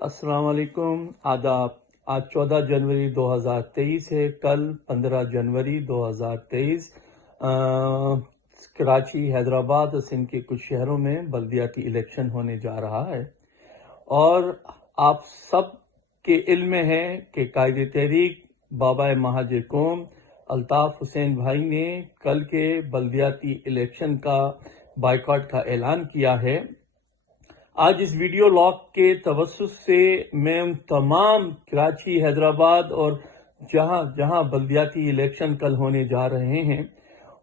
السلام علیکم، آداب۔ آج 14 جنوری 2023 ہے، کل 15 جنوری 2023 کراچی، حیدرآباد اور سندھ کے کچھ شہروں میں بلدیاتی الیکشن ہونے جا رہا ہے، اور آپ سب کے علم میں ہے کہ قائد تحریک بابا مہاجر قوم الطاف حسین بھائی نے کل کے بلدیاتی الیکشن کا بائیکاٹ کا اعلان کیا ہے۔ آج اس ویڈیو لاگ کے توسط سے میں ان تمام کراچی، حیدرآباد اور جہاں جہاں بلدیاتی الیکشن کل ہونے جا رہے ہیں،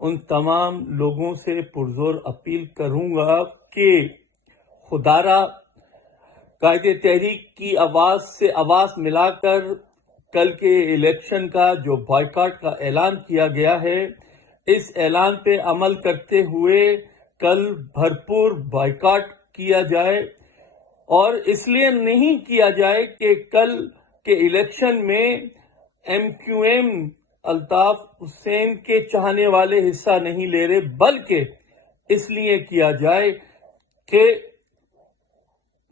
ان تمام لوگوں سے پرزور اپیل کروں گا کہ خدارا قائد تحریک کی آواز سے آواز ملا کر کل کے الیکشن کا جو بائیکاٹ کا اعلان کیا گیا ہے، اس اعلان پہ عمل کرتے ہوئے کل بھرپور بائیکاٹ کیا جائے، اور اس لیے نہیں کیا جائے کہ کل کے الیکشن میں M Q M Altaf Hussain کے چاہنے والے حصہ نہیں لے رہے، بلکہ اس لیے کیا جائے کہ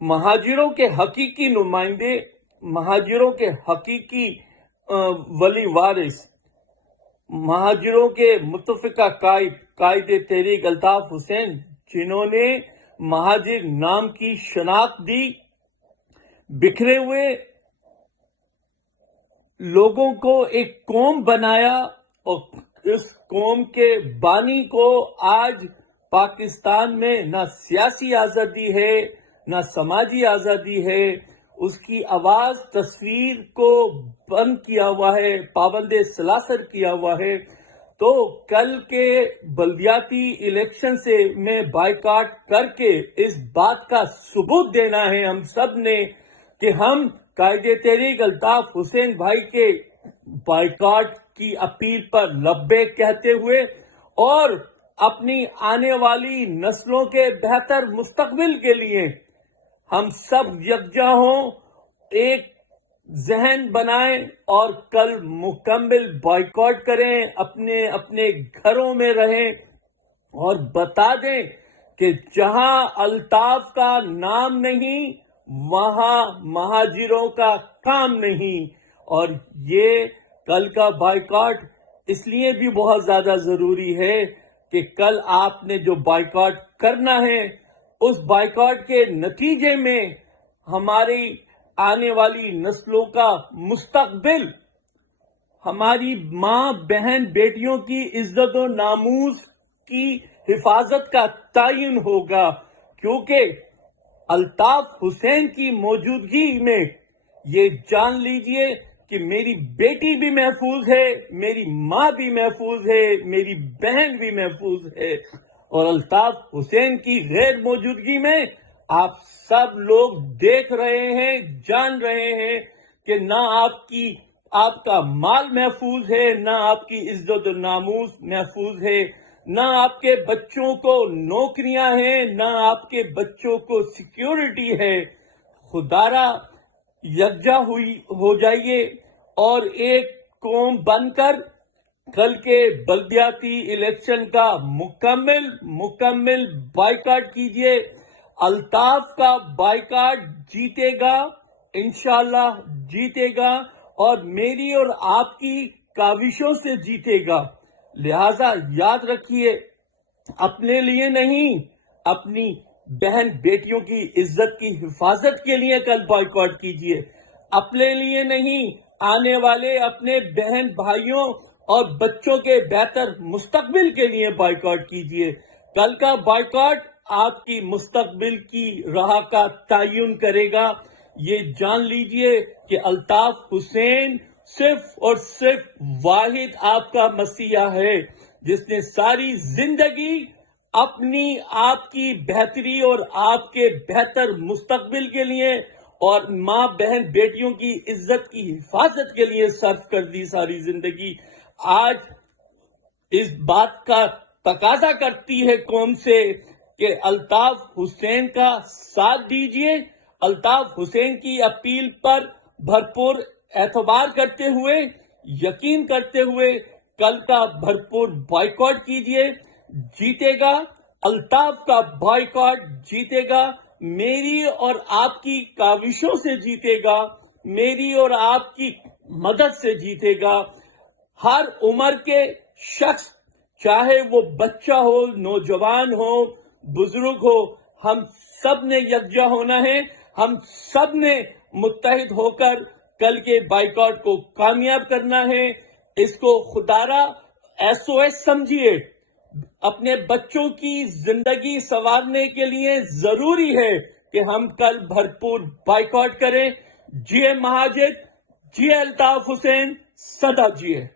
مہاجروں کے حقیقی نمائندے، مہاجروں کے حقیقی ولی وارث، مہاجروں کے متفقہ قائد تحریک الطاف حسین، جنہوں نے مہاجر نام کی شناخت دی، بکھرے ہوئے لوگوں کو ایک قوم بنایا، اور اس قوم کے بانی کو آج پاکستان میں نہ سیاسی آزادی ہے، نہ سماجی آزادی ہے، اس کی آواز تصویر کو بند کیا ہوا ہے، پابند سلاسل کیا ہوا ہے۔ تو کل کے بلدیاتی الیکشن سے میں بائیکاٹ کر کے اس بات کا ثبوت دینا ہے ہم سب نے کہ ہم قائد تحریک الطاف حسین بھائی کے بائیکاٹ کی اپیل پر لبیک کہتے ہوئے، اور اپنی آنے والی نسلوں کے بہتر مستقبل کے لیے ہم سب یکجا ہوں، ایک ذہن بنائیں اور کل مکمل بائیکاٹ کریں، اپنے اپنے گھروں میں رہیں، اور بتا دیں کہ جہاں الطاف کا نام نہیں، وہاں مہاجروں کا کام نہیں۔ اور یہ کل کا بائیکاٹ اس لیے بھی بہت زیادہ ضروری ہے کہ کل آپ نے جو بائیکاٹ کرنا ہے، اس بائیکاٹ کے نتیجے میں ہماری آنے والی نسلوں کا مستقبل، ہماری ماں، بہن، بیٹیوں کی عزت و ناموس کی حفاظت کا تعین ہوگا، کیونکہ الطاف حسین کی موجودگی میں یہ جان لیجئے کہ میری بیٹی بھی محفوظ ہے، میری ماں بھی محفوظ ہے، میری بہن بھی محفوظ ہے، اور الطاف حسین کی غیر موجودگی میں آپ سب لوگ دیکھ رہے ہیں، جان رہے ہیں کہ نہ آپ کا مال محفوظ ہے، نہ آپ کی عزت و ناموس محفوظ ہے، نہ آپ کے بچوں کو نوکریاں ہیں، نہ آپ کے بچوں کو سیکیورٹی ہے۔ خدارا یکجا ہو جائیے اور ایک قوم بن کر کل کے بلدیاتی الیکشن کا مکمل بائیکاٹ کیجیے۔ الطاف کا بائیکاٹ جیتے گا، انشاءاللہ جیتے گا، اور میری اور آپ کی کاوشوں سے جیتے گا۔ لہذا یاد رکھیے، اپنے لیے نہیں، اپنی بہن بیٹیوں کی عزت کی حفاظت کے لیے کل بائیکاٹ کیجیے، اپنے لیے نہیں، آنے والے اپنے بہن بھائیوں اور بچوں کے بہتر مستقبل کے لیے بائیکاٹ کیجیے۔ کل کا بائیکاٹ آپ کی مستقبل کی راہ کا تعین کرے گا۔ یہ جان لیجئے کہ الطاف حسین صرف اور صرف واحد آپ کا مسیحا ہے، جس نے ساری زندگی اپنی آپ کی بہتری اور آپ کے بہتر مستقبل کے لیے اور ماں، بہن، بیٹیوں کی عزت کی حفاظت کے لیے صرف کر دی ساری زندگی۔ آج اس بات کا تقاضا کرتی ہے قوم سے کہ الطاف حسین کا ساتھ دیجئے، الطاف حسین کی اپیل پر بھرپور اعتبار کرتے ہوئے، یقین کرتے ہوئے کل کا بھرپور بائیکاٹ کیجئے۔ جیتے گا الطاف کا بائیکاٹ، جیتے گا۔ میری اور آپ کی کاوشوں سے جیتے گا، میری اور آپ کی مدد سے جیتے گا۔ ہر عمر کے شخص، چاہے وہ بچہ ہو، نوجوان ہو، بزرگ ہو، ہم سب نے یکجا ہونا ہے، ہم سب نے متحد ہو کر کل کے بائیکاٹ کو کامیاب کرنا ہے۔ اس کو خدارا SOS سمجھیے۔ اپنے بچوں کی زندگی سنوارنے کے لیے ضروری ہے کہ ہم کل بھرپور بائیکاٹ کریں۔ جی مہاجر، جی الطاف حسین، سدا جیے۔